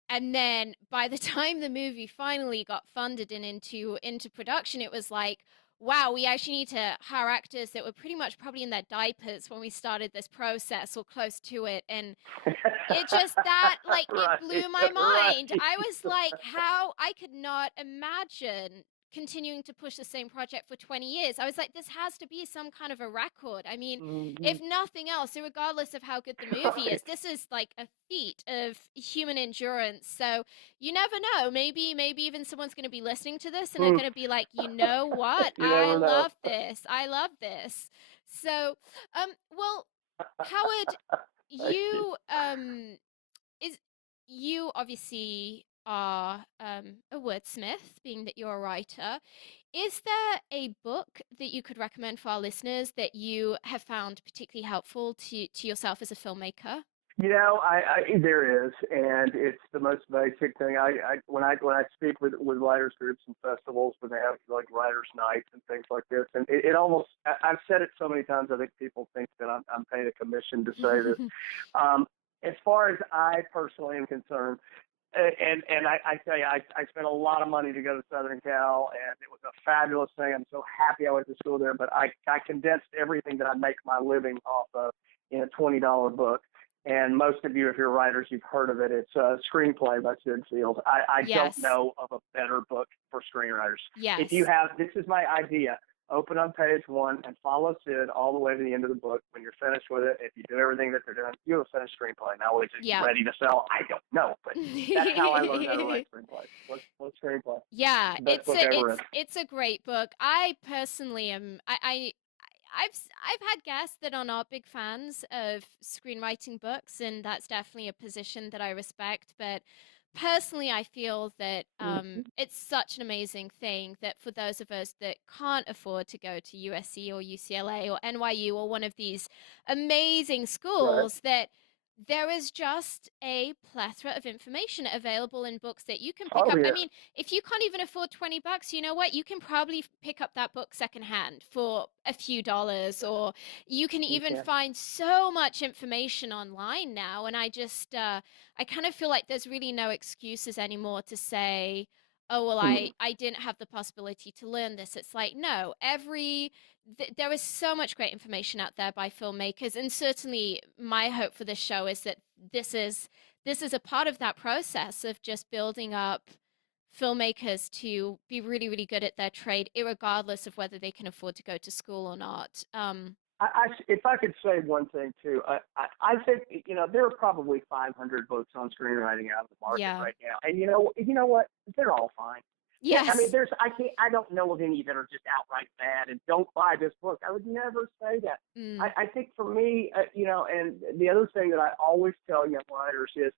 And then by the time the movie finally got funded and into production, it was like, wow, we actually need to hire actors that were pretty much probably in their diapers when we started this process or close to it. And it just that like it Right, blew my mind. right. I was like, how I could not imagine continuing to push the same project for 20 years. I was like, this has to be some kind of a record. I mean, Mm-hmm. if nothing else, so regardless of how good the movie is, Right. this is like a feat of human endurance. So you never know. Maybe even someone's going to be listening to this and they're Mm. going to be like, you know what? You I never know. love this. I love this. So, well, Howard, I see. Is you obviously are a wordsmith, being that you're a writer. Is there a book that you could recommend for our listeners that you have found particularly helpful to yourself as a filmmaker? I there is, and it's the most basic thing. When I speak with writers groups and festivals when they have like writers nights and things like this, and it almost I've said it so many times. I think people think that I'm paying a commission to say this. Um, as far as I personally am concerned, and I tell you, I spent a lot of money to go to Southern Cal, and it was a fabulous thing. I'm so happy I went to school there. But I condensed everything that I make my living off of in a $20 book. And most of you, if you're writers, you've heard of it. It's a screenplay by Sid Field. I don't Yes. know of a better book for screenwriters. If you Yes. have, this is my idea. Open on page one and follow Sid all the way to the end of the book. When you're finished with it, if you do everything that they're doing, you have a finished screenplay. Now, is it Yep. ready to sell? I don't know, but that's how I learned how to write screenplays. What's screenplay? Yeah, It's the best book I ever read. it's a great book. I personally am I've had guests that are not big fans of screenwriting books, and that's definitely a position that I respect. But personally, I feel that Mm-hmm. it's such an amazing thing that for those of us that can't afford to go to USC or UCLA or NYU or one of these amazing Right. schools, that there is just a plethora of information available in books that you can pick Oh up. I yeah. mean, if you can't even afford $20, you know what? You can probably pick up that book secondhand for a few dollars, or you can You even can. find so much information online now. And I kind of feel like there's really no excuses anymore to say, oh, well, Hmm. I didn't have the possibility to learn this. It's like, no, there is so much great information out there by filmmakers, and certainly my hope for this show is that this is this is a part of that process of just building up filmmakers to be really, really good at their trade, regardless of whether they can afford to go to school or not. If I could say one thing too, I think there are probably 500 books on screenwriting out of the market Yeah. right now, and you know what? They're all fine. I mean, Yes. I don't know of any that are just outright bad and don't buy this book. I would never say that. Mm. I think for me, and the other thing that I always tell young writers is,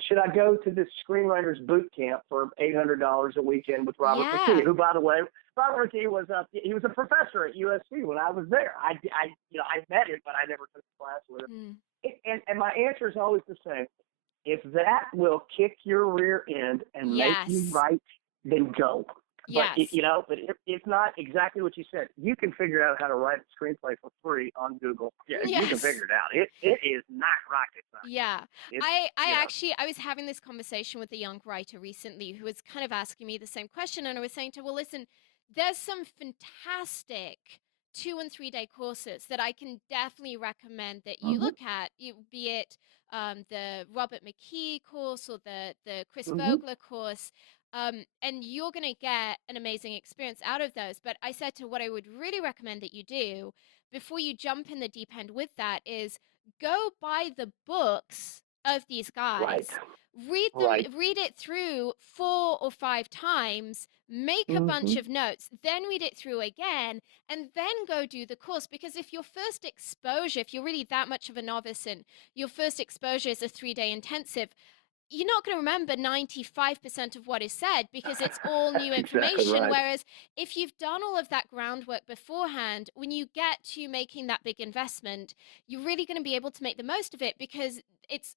should I go to this screenwriters boot camp for $800 a weekend with Robert McKee, Yeah. who, by the way, Robert McKee was a professor at USC when I was there. I met him, but I never took a class with him. Mm. And my answer is always the same. If that will kick your rear end and make you Yes. write, then go. But Yes. it's not exactly what you said. You can figure out how to write a screenplay for free on Google. Yeah, you can Yes. figure it out. It is not rocket science. Yeah. It's I you know. actually I was having this conversation with a young writer recently who was kind of asking me the same question, and I was saying to her, well, listen, there's some fantastic 2 and 3 day courses that I can definitely recommend that you Mhm. look at, be it the Robert McKee course or the Chris Mhm. Vogler course. And you're going to get an amazing experience out of those. But I said to her, what I would really recommend that you do before you jump in the deep end with that is go buy the books of these Right. guys, read them, Right. read it through 4 or 5 times, make a bunch Mhm. of notes, then read it through again, and then go do the course. Because if your first exposure, if you're really that much of a novice and your first exposure is a 3 day intensive, you're not going to remember 95% of what is said because it's all new That's exactly information. right. Whereas if you've done all of that groundwork beforehand, when you get to making that big investment, you're really going to be able to make the most of it because it's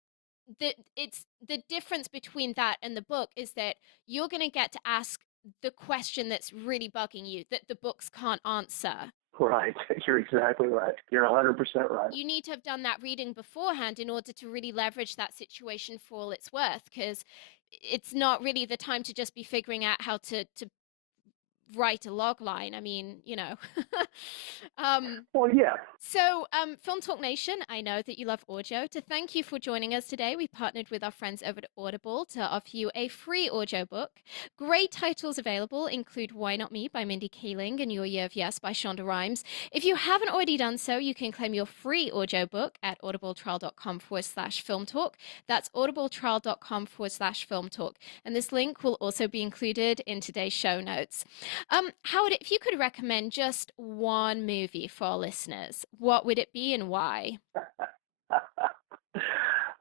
the difference between that and the book is that you're going to get to ask the question that's really bugging you that the books can't answer. Right. You're exactly right. You're 100% right. You need to have done that reading beforehand in order to really leverage that situation for all it's worth, because it's not really the time to just be figuring out how to write a log line. I mean, um, Well, yeah. Film Talk Nation, I know that you love audio. To thank you for joining us today, we partnered with our friends over at Audible to offer you a free audiobook. Great titles available include Why Not Me by Mindy Kaling and Your Year of Yes by Shonda Rhimes. If you haven't already done so, you can claim your free audiobook at audibletrial.com/film talk. That's audibletrial.com/film talk. And this link will also be included in today's show notes. Howard, if you could recommend just one movie for our listeners, what would it be and why?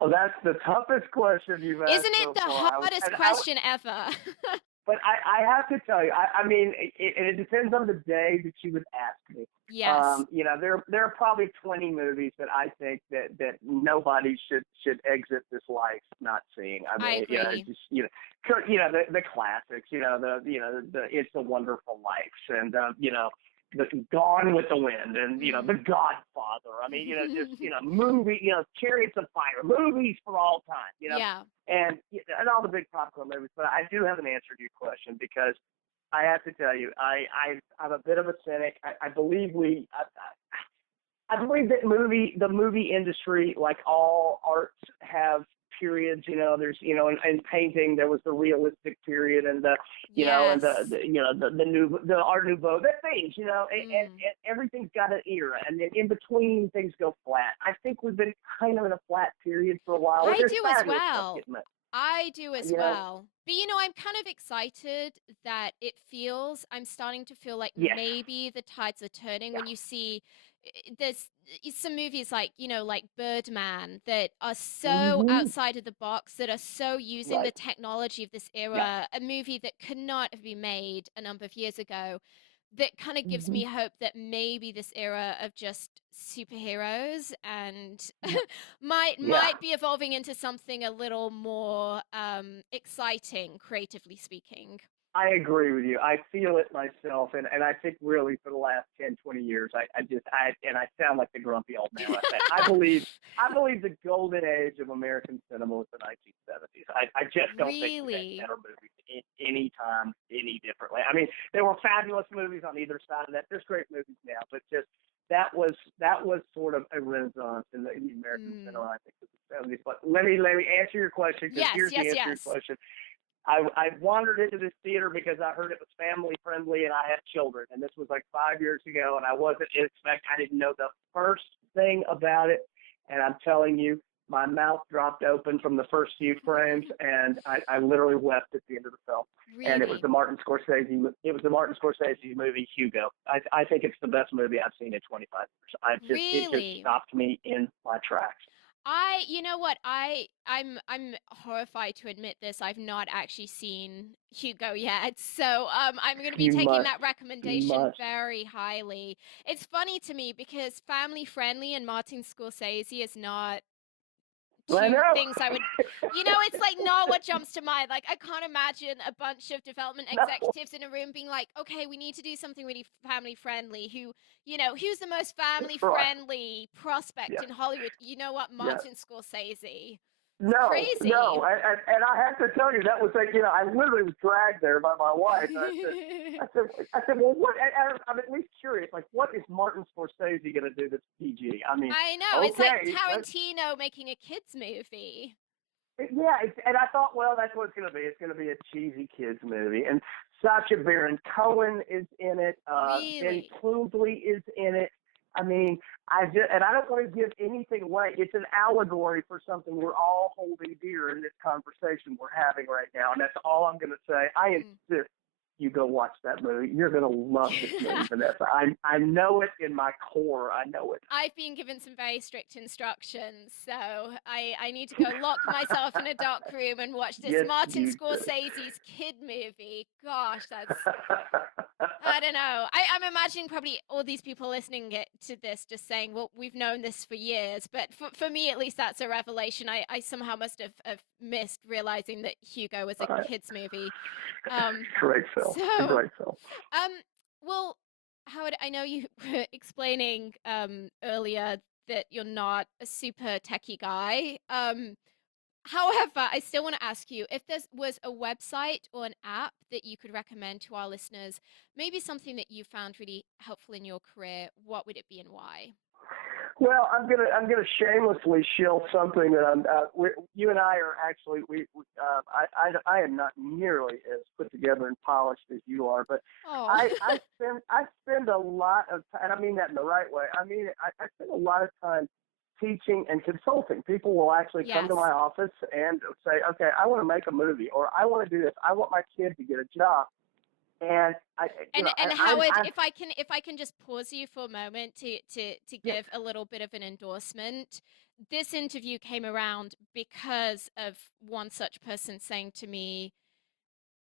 Well, that's the toughest question you've Isn't asked it so the far. hardest question ever? But I have to tell you, I mean, it depends on the day that you would ask me. Yes, There are probably 20 movies that I think that nobody should exit this life not seeing. I I mean, agree. just the classics, the It's a Wonderful Life, and the Gone with the Wind, and The Mm. Godfather. I mean, movie, Chariots of Fire, movies for all time. Yeah. And all the big popcorn movies. But I do have an answer to your question because I have to tell you, I'm a bit of a cynic. I believe I believe that the movie industry, like all arts, have periods. There's in painting there was the realistic period and Yes. the Art Nouveau, that things, Mm. and everything's got an era, and then in between things go flat. I think we've been kind of in a flat period for a while. I There's do as fabulous stuff well. getting made. I do as You know, well. But I'm kind of excited that I'm starting to feel like yes, maybe the tides are turning yeah, when you see there's some movies like, like Birdman that are so hmm, outside of the box, that are so using the right, technology of this yeah, era, a movie that could not have been made a number of years ago, that kind of gives hmm, me hope that maybe this era of just superheroes and yeah, yeah. might be evolving into something a little more exciting, creatively speaking. I agree with you. I feel it myself, and I think really for the last 10, 20 years, I sound like the grumpy old man when I say it. I believe the golden age of American cinema was the 1970s. I just don't think we've had Really? better movies in any time, any differently. I mean, there were fabulous movies on either side of that. There's great movies now, but just that was sort of a renaissance in the American Mm. cinema. I think was the 70s. But let me answer your question, because Yes, here's the yes, answer to your yes. question. I wandered into this theater because I heard it was family friendly and I have children. And this was like 5 years ago, and I wasn't expect. I didn't know the first thing about it. And I'm telling you, my mouth dropped open from the first few frames, and I literally wept at the end of the film. And it was Really? the Martin Scorsese. It was the Martin Scorsese movie Hugo. I think it's the best movie I've seen in 25 years. It just Really? stopped me in my tracks. You know what? I'm horrified to admit this. I've not actually seen Hugo yet. So, I'm going to be You taking must. that You recommendation must. very highly. It's funny to me because family friendly and Martin Scorsese is not I two know. things I would, it's like not what jumps to mind. Like, I can't imagine a bunch of development No. executives in a room being like, okay, we need to do something really family friendly. Who's the most family Right. friendly prospect Yeah. in Hollywood? You know what? Yeah. Martin Scorsese. It's No, no, crazy. and I have to tell you that was like, I literally was dragged there by my wife. And I said, well, what? I'm at least curious, like, what is Martin Scorsese going to do that's PG? I mean, I know. It's like okay, Tarantino making a kids movie. yeah, and I thought, well, that's what it's going to be. It's going to be a cheesy kids movie, and Sacha Baron Cohen is in it. Ben Really? Kingsley is in it. I mean, and I don't want to give anything away. It's an allegory for something we're all holding dear in this conversation we're having right now, and that's all I'm going to say. I Mm. insist you go watch that movie. You're going to love this movie, Vanessa. I know it in my core. I know it. I've been given some very strict instructions, so I need to go lock myself in a dark room and watch this Yes, Martin you do. Scorsese's kid movie. Gosh, I don't know. I'm imagining probably all these people listening to this just saying, well, we've known this for years. But for me, at least, that's a revelation. I somehow must have missed realizing that Hugo was a All right. kids movie. Um, Great film. so, Great film. um, well, Howard, I know you were explaining earlier that you're not a super techie guy. However, I still want to ask you if there was a website or an app that you could recommend to our listeners, maybe something that you found really helpful in your career, what would it be and why? Well, I'm gonna shamelessly shill something that you and I are actually I am not nearly as put together and polished as you are, but Oh, I spend a lot of time, and I mean that in the right way. I mean I spend a lot of time teaching and consulting. People will actually come to my yes. office and say, okay, I want to make a movie, or I want to do this. I want my kid to get a job, and And I'm Howard, I'm if I can just pause you for a moment to yeah, give a little bit of an endorsement. this interview came around because of one such person saying to me,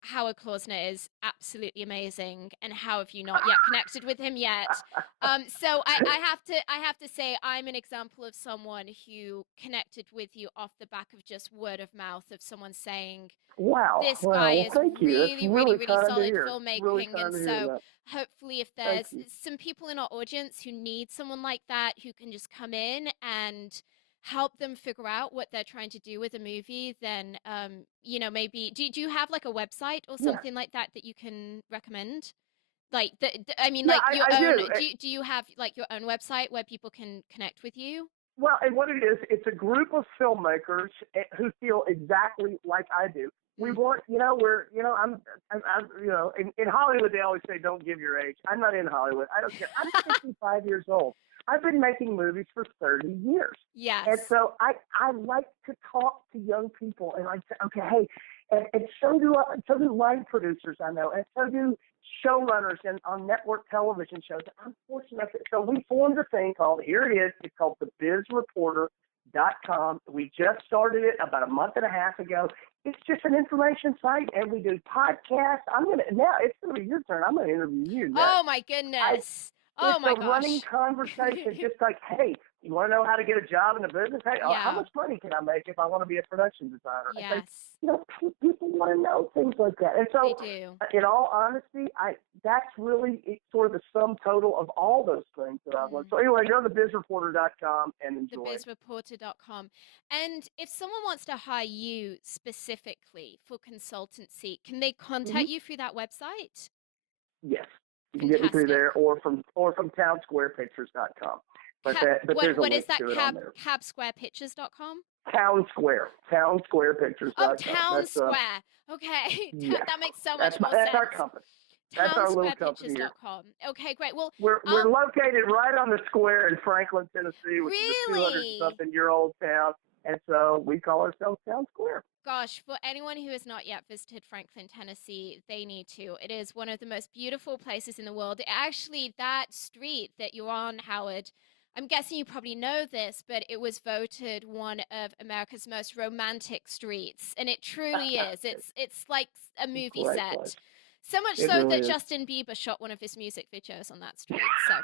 Howard Klausner is absolutely amazing, and how have you not yet connected with him yet? So I have to say I'm an example of someone who connected with you off the back of just word of mouth of someone saying Wow. this Wow. guy Well, is thank you. That's really, really, really really kind to solid hear. Really filmmaking. kind And to hear so that. hopefully if Thank there's you. some people in our audience who need someone like that who can just come in and help them figure out what they're trying to do with a movie, then maybe do you have like a website or Yeah. something like that that you can recommend? Like I mean, Yeah, like your I own, do. do you have like your own website where people can connect with you? Well, and what it is, it's a group of filmmakers who feel exactly like I do. We Mm. want, I'm in Hollywood, they always say, don't give your age. I'm not in Hollywood. I don't care. I'm 65 years old. I've been making movies for 30 years. And Yes. so I like to talk to young people and I say, okay, hey, and so do line producers I know, and so do showrunners and on network television shows. I'm fortunate. So we formed a thing called, here it is, it's called thebizreporter.com. We just started it about a month and a half ago. It's just an information site, and we do podcasts. Now it's gonna be your turn. I'm gonna interview you next. Oh my I goodness. Oh It's my a running gosh. conversation, just like, hey, you want to know how to get a job in the business? Hey, how Yeah. much money can I make if I want to be a production designer? I say, Yes, people want to know things like that. And they so, do. in all honesty, that's really sort of the sum total of all those things that I've learned. Mm. So anyway, go to thebizreporter.com and enjoy it. Thebizreporter.com. And if someone wants to hire you specifically for consultancy, can they Mm-hmm. contact you through that website? Yes, you can get me through Fantastic. there, or from townsquarepictures.com. But there's a What is link that? to it on there. Cabsquarepictures.com? Town Square, Oh, townsquarepictures.com. Town That's Square. Okay. Yes, That makes so much more that's our sense. company. That's our little company here. Townsquarepictures.com. Okay, great. Well, We're um, located right on the square in Franklin, Tennessee, which is a 200 really? something year old town, and so we call ourselves Town Square. Gosh, for anyone who has not yet visited Franklin, Tennessee, they need to. It is one of the most beautiful places in the world. Actually, that street that you're on, Howard, I'm guessing you probably know this, but it was voted one of America's most romantic streets, and it truly is. It's like a movie Great place. set. So much It so really that is. Justin Bieber shot one of his music videos on that street. So,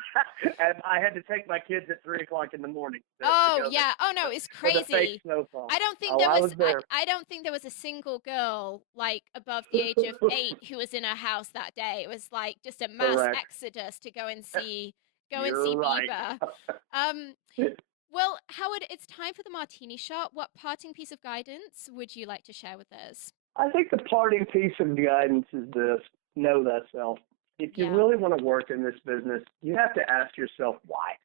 And I had to take my kids at 3 o'clock in the morning to oh go there yeah, oh no, it's for the fake crazy. snowfall. I don't think Oh, there I was was there. I don't think there was a single girl like above the age of 8 who was in a house that day. It was like just a mass Correct. exodus to go and You're see right. Bieber. Um, well, Howard, it's time for the martini shot. What parting piece of guidance would you like to share with us? I think the parting piece of guidance is this: know thyself. If you Yeah. really want to work in this business, you have to ask yourself why.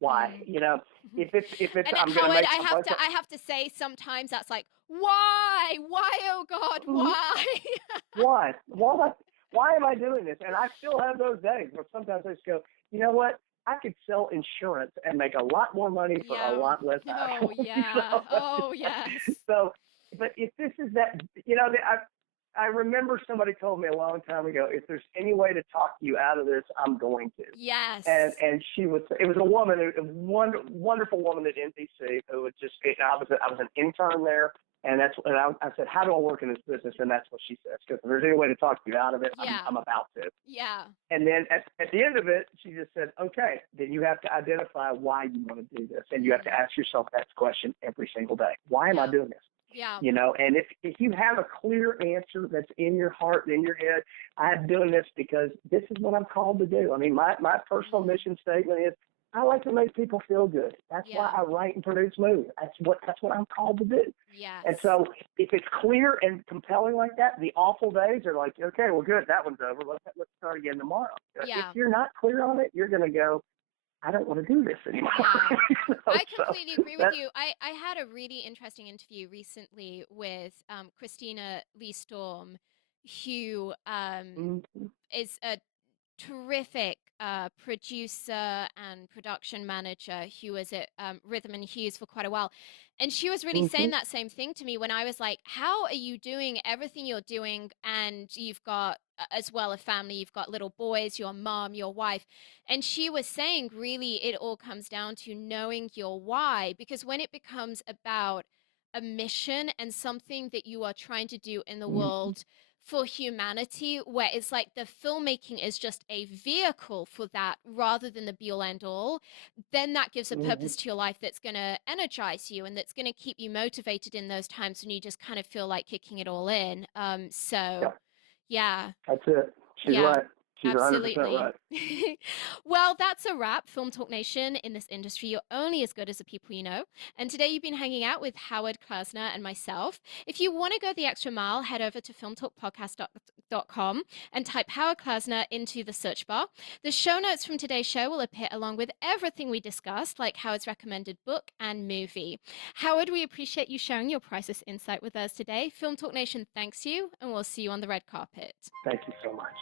Why? Mm. If it's And I'm going to Howard, make a bunch of I have to say sometimes that's like, why? Why, oh God, Mhm. why? why am I doing this? And I still have those days where sometimes I just go, you know what? I could sell insurance and make a lot more money for a Yeah. lot less Oh hassle. yeah. Oh yes. So, but if this is that, I remember somebody told me a long time ago, if there's any way to talk you out of this, I'm going to. Yes. And it was a woman, a wonderful woman at NBC who would just, I was an intern there. And I said, how do I work in this business? And that's what she says. Because if there's any way to talk you out of it, Yeah. I'm about to. Yeah. And then at the end of it, she just said, okay, then you have to identify why you want to do this. And you have to ask yourself that question every single day. Why am I Yeah. doing this? Yeah. And if you have a clear answer that's in your heart and in your head, I'm doing this because this is what I'm called to do. I mean, my personal mission statement is I like to make people feel good. That's why Yeah. I write and produce movies. That's what I'm called to do. Yes. And so if it's clear and compelling like that, the awful days are like, okay, well, good, that one's over. Let's start again tomorrow. If Yeah. you're not clear on it, you're going to go, I don't want to do this anymore. Yeah. I So completely agree with that, you. I had a really interesting interview recently with Christina Lee Storm, who mm, is a terrific producer and production manager who was at Rhythm and Hughes for quite a while. And she was really Hmm. saying that same thing to me when I was like, how are you doing everything you're doing? And you've got, as well, a family, you've got little boys, your mom, your wife. And she was saying, really, it all comes down to knowing your why. Because when it becomes about a mission and something that you are trying to do in the Hmm. world for humanity, where it's like the filmmaking is just a vehicle for that rather than the be all end all, then that gives a Hmm. purpose to your life that's going to energize you and that's going to keep you motivated in those times when you just kind of feel like kicking it all in. Yeah, Yeah, that's it. She's yeah, right. She's 100% absolutely. right. Well, that's a wrap, Film Talk Nation. In this industry, you're only as good as the people you know. And today you've been hanging out with Howard Klausner and myself. If you want to go the extra mile, head over to filmtalkpodcast.com and type Howard Klausner into the search bar. The show notes from today's show will appear along with everything we discussed, like Howard's recommended book and movie. Howard, we appreciate you sharing your priceless insight with us today. Film Talk Nation thanks you, and we'll see you on the red carpet. Thank you so much.